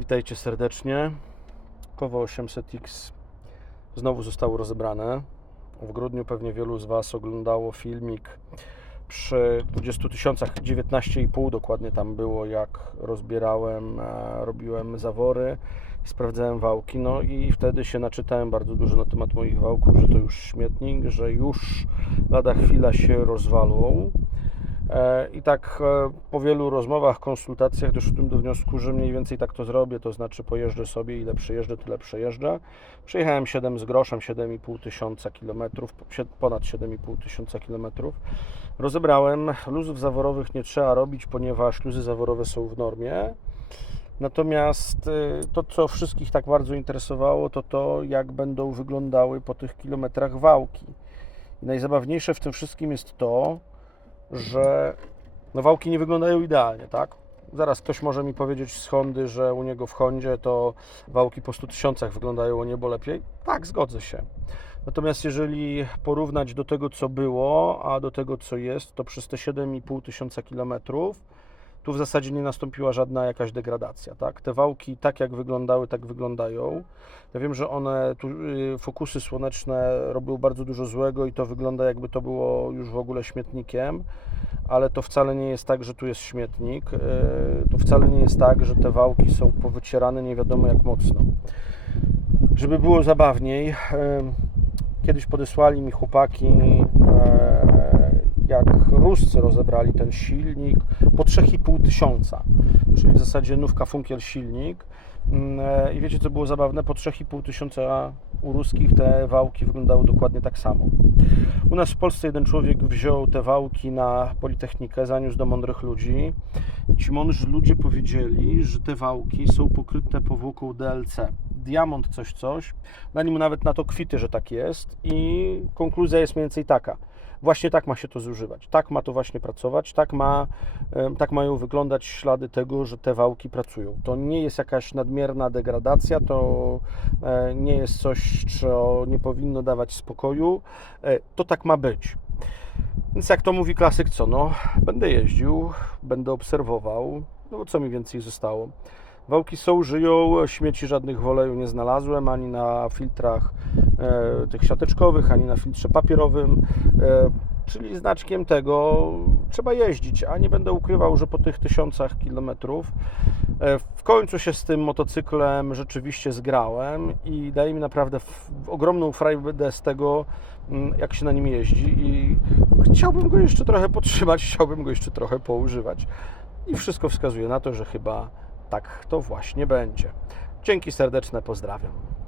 Witajcie serdecznie. Kowo 800X znowu zostało rozebrane. W grudniu pewnie wielu z Was oglądało filmik przy 20 tysiącach, 19,5 dokładnie tam było, jak rozbierałem, e, robiłem zawory, sprawdzałem wałki, no i wtedy się naczytałem bardzo dużo na temat moich wałków, że to już śmietnik, że już lada chwila się rozwalą. E, I tak e, po wielu rozmowach, konsultacjach doszedłem do wniosku, że mniej więcej tak to zrobię, to znaczy pojeżdżę sobie, ile przejeżdżę, tyle przejeżdżę. Przejechałem 7 z groszem, 7,5 tysiąca kilometrów, ponad 7,5 tysiąca kilometrów. Rozebrałem, luzów zaworowych nie trzeba robić, ponieważ luzy zaworowe są w normie. Natomiast y, to, co wszystkich tak bardzo interesowało, to to, jak będą wyglądały po tych kilometrach wałki. Najzabawniejsze w tym wszystkim jest to, że no wałki nie wyglądają idealnie, tak? Zaraz ktoś może mi powiedzieć z Hondy, że u niego w Hondzie to wałki po 100 tysiącach wyglądają o niebo lepiej. Tak, zgodzę się. Natomiast jeżeli porównać do tego, co było, a do tego, co jest, to przez te 7,5 tysiąca kilometrów tu w zasadzie nie nastąpiła żadna jakaś degradacja, tak? Te wałki tak jak wyglądały, tak wyglądają. Ja wiem, że one, tu y, fokusy słoneczne robią bardzo dużo złego i to wygląda jakby to było już w ogóle śmietnikiem, ale to wcale nie jest tak, że tu jest śmietnik. y, To wcale nie jest tak, że te wałki są powycierane nie wiadomo jak mocno. Żeby było zabawniej, y, kiedyś podesłali mi chłopaki, jak Ruscy rozebrali ten silnik po 3,5 tysiąca, czyli w zasadzie nówka funkiel silnik. Mm, e, I wiecie, co było zabawne? Po 3,5 tysiąca u ruskich te wałki wyglądały dokładnie tak samo. U nas w Polsce jeden człowiek wziął te wałki na Politechnikę, zaniósł do mądrych ludzi. Ci mądrzy ludzie powiedzieli, że te wałki są pokryte powłoką DLC. Diamont coś, coś. Dali mu nawet na to kwity, że tak jest i konkluzja jest mniej więcej taka. Właśnie tak ma się to zużywać. Tak ma to właśnie pracować. Tak, ma, tak mają wyglądać ślady tego, że te wałki pracują. To nie jest jakaś nadmierna degradacja, to e, nie jest coś, co nie powinno dawać spokoju. E, To tak ma być. Więc jak to mówi klasyk, co no, będę jeździł, będę obserwował, no bo co mi więcej zostało. Wałki są, żyją, śmieci żadnych w oleju nie znalazłem, ani na filtrach tych siateczkowych, ani na filtrze papierowym, e, czyli znaczkiem tego trzeba jeździć, a nie będę ukrywał, że po tych tysiącach kilometrów e, w końcu się z tym motocyklem rzeczywiście zgrałem i daje mi naprawdę ogromną frajdę z tego, mm, jak się na nim jeździ i chciałbym go jeszcze trochę podtrzymać, chciałbym go jeszcze trochę poużywać. I wszystko wskazuje na to, że chyba tak to właśnie będzie. Dzięki serdeczne, pozdrawiam.